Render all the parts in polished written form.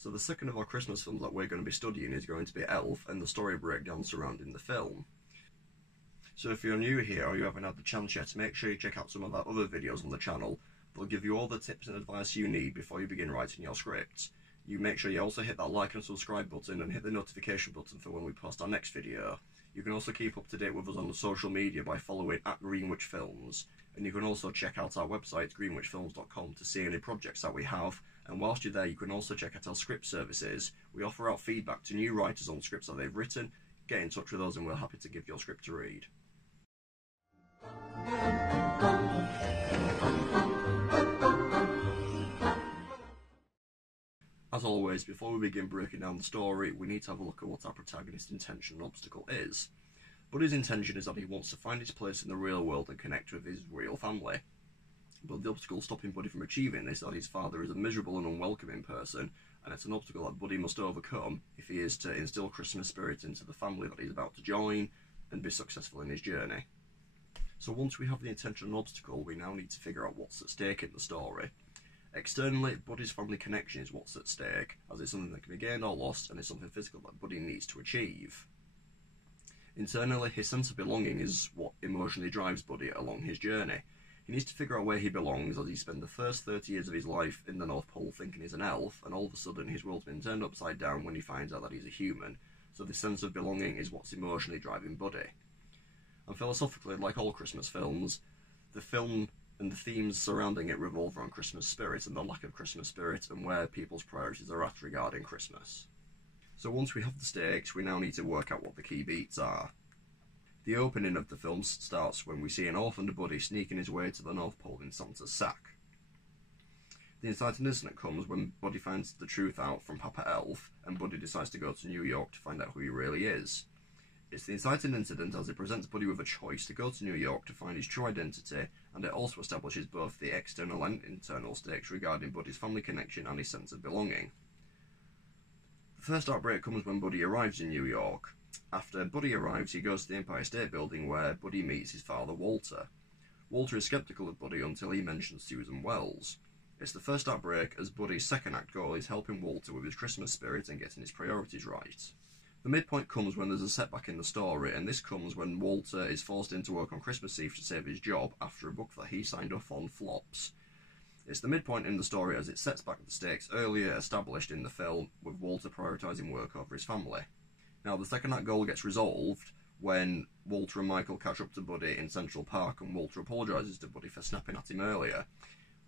So the second of our Christmas films that we're going to be studying is going to be Elf and the story breakdown surrounding the film. So if you're new here or you haven't had the chance yet, make sure you check out some of our other videos on the channel. They'll give you all the tips and advice you need before you begin writing your script. You make sure you also hit that like and subscribe button and hit the notification button for when we post our next video. You can also keep up to date with us on the social media by following @GreenWitchFilms. And you can also check out our website, greenwitchfilms.com, to see any projects that we have. And whilst you're there, you can also check out our script services. We offer out feedback to new writers on scripts that they've written. Get in touch with us and we're happy to give your script to read. As always, before we begin breaking down the story, we need to have a look at what our protagonist's intention and obstacle is. Buddy's intention is that he wants to find his place in the real world and connect with his real family. But the obstacle stopping Buddy from achieving this is that his father is a miserable and unwelcoming person, and it's an obstacle that Buddy must overcome if he is to instill Christmas spirit into the family that he's about to join and be successful in his journey. So once we have the intention and obstacle, we now need to figure out what's at stake in the story. Externally, Buddy's family connection is what's at stake, as it's something that can be gained or lost, and it's something physical that Buddy needs to achieve. Internally, his sense of belonging is what emotionally drives Buddy along his journey. He needs to figure out where he belongs, as he spent the first 30 years of his life in the North Pole thinking he's an elf, and all of a sudden his world's been turned upside down when he finds out that he's a human. So this sense of belonging is what's emotionally driving Buddy. And philosophically, like all Christmas films, the film and the themes surrounding it revolve around Christmas spirit and the lack of Christmas spirit and where people's priorities are at regarding Christmas. So once we have the stakes, we now need to work out what the key beats are. The opening of the film starts when we see an orphaned Buddy sneaking his way to the North Pole in Santa's sack. The inciting incident comes when Buddy finds the truth out from Papa Elf, and Buddy decides to go to New York to find out who he really is. It's the inciting incident as it presents Buddy with a choice to go to New York to find his true identity, and it also establishes both the external and internal stakes regarding Buddy's family connection and his sense of belonging. The first outbreak comes when Buddy arrives in New York. After Buddy arrives, he goes to the Empire State Building where Buddy meets his father, Walter. Walter is skeptical of Buddy until he mentions Susan Wells. It's the first outbreak as Buddy's second act goal is helping Walter with his Christmas spirit and getting his priorities right. The midpoint comes when there's a setback in the story, and this comes when Walter is forced into work on Christmas Eve to save his job after a book that he signed off on flops. It's the midpoint in the story as it sets back the stakes earlier established in the film, with Walter prioritising work over his family. Now, the second act goal gets resolved when Walter and Michael catch up to Buddy in Central Park and Walter apologises to Buddy for snapping at him earlier.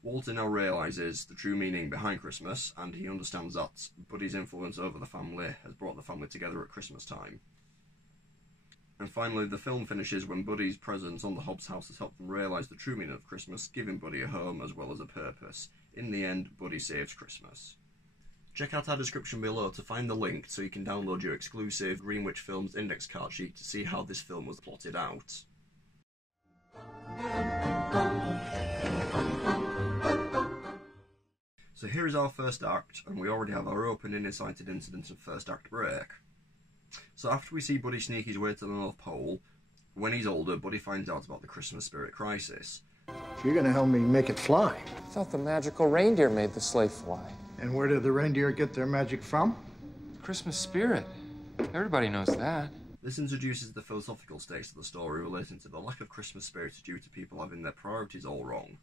Walter now realises the true meaning behind Christmas, and he understands that Buddy's influence over the family has brought the family together at Christmas time. And finally, the film finishes when Buddy's presence on the Hobbs house has helped them realise the true meaning of Christmas, giving Buddy a home as well as a purpose. In the end, Buddy saves Christmas. Check out our description below to find the link so you can download your exclusive Green Witch Films index card sheet to see how this film was plotted out. So here is our first act, and we already have our opening, incited incident and first act break. So after we see Buddy sneak his way to the North Pole, when he's older, Buddy finds out about the Christmas spirit crisis. You're gonna help me make it fly. I thought the magical reindeer made the sleigh fly. And where did the reindeer get their magic from? Christmas spirit. Everybody knows that. This introduces the philosophical stakes of the story relating to the lack of Christmas spirit due to people having their priorities all wrong.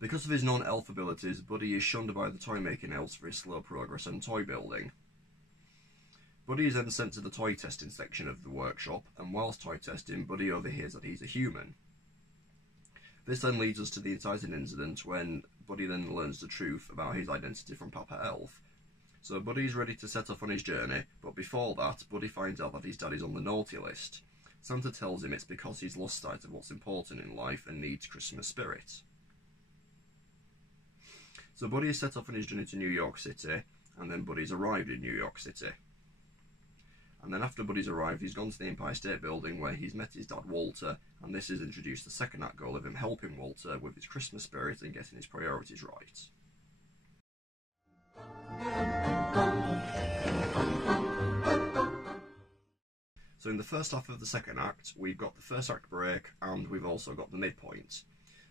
Because of his non-elf abilities, Buddy is shunned by the toy-making elves for his slow progress and toy building. Buddy is then sent to the toy testing section of the workshop, and whilst toy testing, Buddy overhears that he's a human. This then leads us to the inciting incident when Buddy then learns the truth about his identity from Papa Elf. So Buddy is ready to set off on his journey, but before that, Buddy finds out that his dad is on the naughty list. Santa tells him it's because he's lost sight of what's important in life and needs Christmas spirit. So Buddy is set off on his journey to New York City, and then Buddy's arrived in New York City. And then after Buddy's arrived, he's gone to the Empire State Building where he's met his dad Walter, and this has introduced the second act goal of him helping Walter with his Christmas spirit and getting his priorities right. So in the first half of the second act, we've got the first act break, and we've also got the midpoint.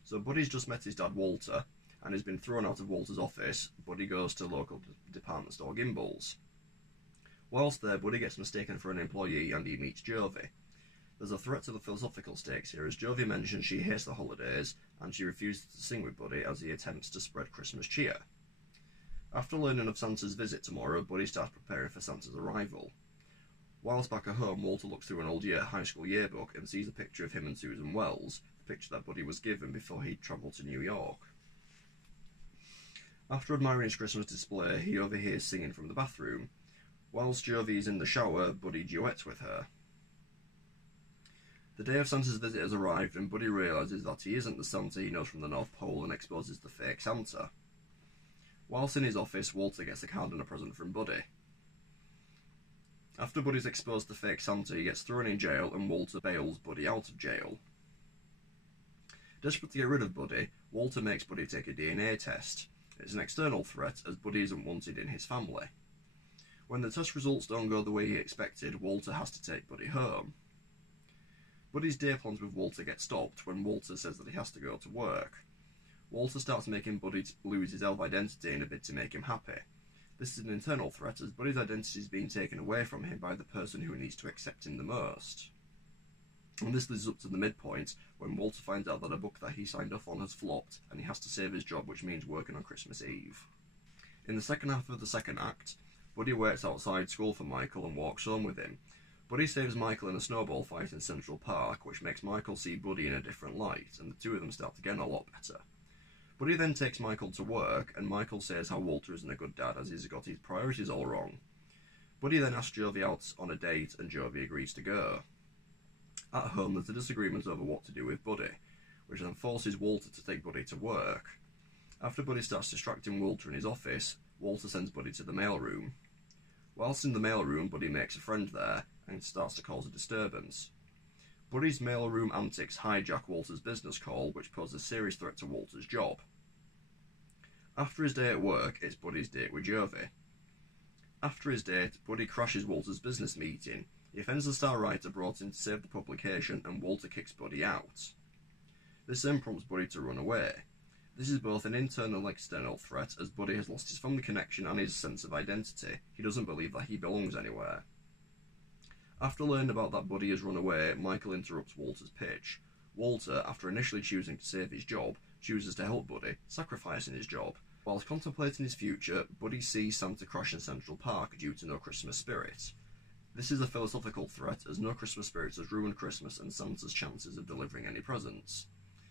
So Buddy's just met his dad Walter, and has been thrown out of Walter's office. Buddy goes to local department store gimbals. Whilst there, Buddy gets mistaken for an employee and he meets Jovi. There's a threat to the philosophical stakes here, as Jovi mentions she hates the holidays and she refuses to sing with Buddy as he attempts to spread Christmas cheer. After learning of Santa's visit tomorrow, Buddy starts preparing for Santa's arrival. Whilst back at home, Walter looks through an old high school yearbook and sees a picture of him and Susan Wells, the picture that Buddy was given before he travelled to New York. After admiring his Christmas display, he overhears singing from the bathroom. Whilst Jovi is in the shower, Buddy duets with her. The day of Santa's visit has arrived and Buddy realises that he isn't the Santa he knows from the North Pole and exposes the fake Santa. Whilst in his office, Walter gets a card and a present from Buddy. After Buddy's exposed to fake Santa, he gets thrown in jail and Walter bails Buddy out of jail. Desperate to get rid of Buddy, Walter makes Buddy take a DNA test. It's an external threat, as Buddy isn't wanted in his family. When the test results don't go the way he expected, Walter has to take Buddy home. Buddy's day plans with Walter get stopped when Walter says that he has to go to work. Walter starts making Buddy lose his elf identity in a bid to make him happy. This is an internal threat, as Buddy's identity is being taken away from him by the person who needs to accept him the most. And this leads up to the midpoint, when Walter finds out that a book that he signed off on has flopped, and he has to save his job, which means working on Christmas Eve. In the second half of the second act, Buddy waits outside school for Michael and walks home with him. Buddy saves Michael in a snowball fight in Central Park, which makes Michael see Buddy in a different light, and the two of them start to get a lot better. Buddy then takes Michael to work, and Michael says how Walter isn't a good dad as he's got his priorities all wrong. Buddy then asks Jovi out on a date, and Jovi agrees to go. At home, there's a disagreement over what to do with Buddy, which then forces Walter to take Buddy to work. After Buddy starts distracting Walter in his office, Walter sends Buddy to the mailroom. Whilst in the mailroom, Buddy makes a friend there, and starts to cause a disturbance. Buddy's mailroom antics hijack Walter's business call, which poses a serious threat to Walter's job. After his day at work, it's Buddy's date with Jovi. After his date, Buddy crashes Walter's business meeting. He offends the star writer brought in to save the publication, and Walter kicks Buddy out. This then prompts Buddy to run away. This is both an internal and external threat, as Buddy has lost his family connection and his sense of identity. He doesn't believe that he belongs anywhere. After learning about that Buddy has run away, Michael interrupts Walter's pitch. Walter, after initially choosing to save his job, chooses to help Buddy, sacrificing his job. Whilst contemplating his future, Buddy sees Santa crash in Central Park due to no Christmas spirit. This is a philosophical threat, as no Christmas spirit has ruined Christmas and Santa's chances of delivering any presents.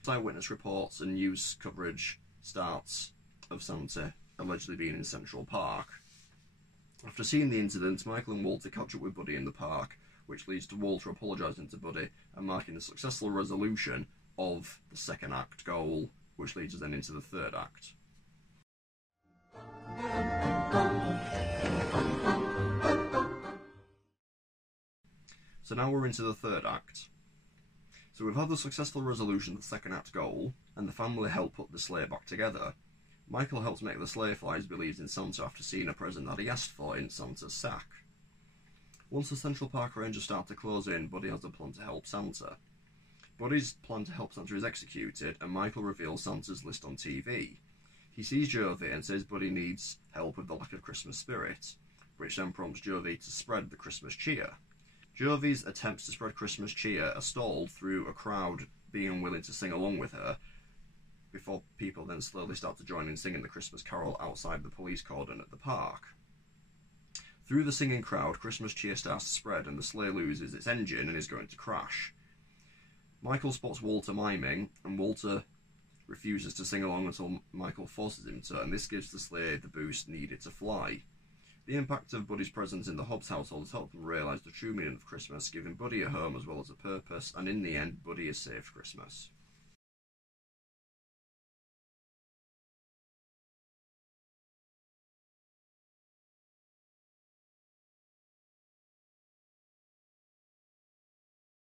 Eyewitness reports and news coverage starts of Santa allegedly being in Central Park. After seeing the incident, Michael and Walter catch up with Buddy in the park, which leads to Walter apologising to Buddy and marking a successful resolution of the second act goal, which leads us then into the third act. So now we're into the third act. So we've had the successful resolution of the second act goal, and the family help put the sleigh back together. Michael helps make the sleigh fly as he believes in Santa after seeing a present that he asked for in Santa's sack. Once the Central Park Rangers start to close in, Buddy has a plan to help Santa. Buddy's plan to help Santa is executed, and Michael reveals Santa's list on TV. He sees Jovi and says Buddy needs help with the lack of Christmas spirit, which then prompts Jovi to spread the Christmas cheer. Jovi's attempts to spread Christmas cheer are stalled through a crowd being unwilling to sing along with her, before people then slowly start to join in singing the Christmas carol outside the police cordon at the park. Through the singing crowd, Christmas cheer starts to spread and the sleigh loses its engine and is going to crash. Michael spots Walter miming, and Walter refuses to sing along until Michael forces him to, and this gives the sleigh the boost needed to fly. The impact of Buddy's presence in the Hobbs household has helped them realise the true meaning of Christmas, giving Buddy a home as well as a purpose, and in the end, Buddy has saved Christmas.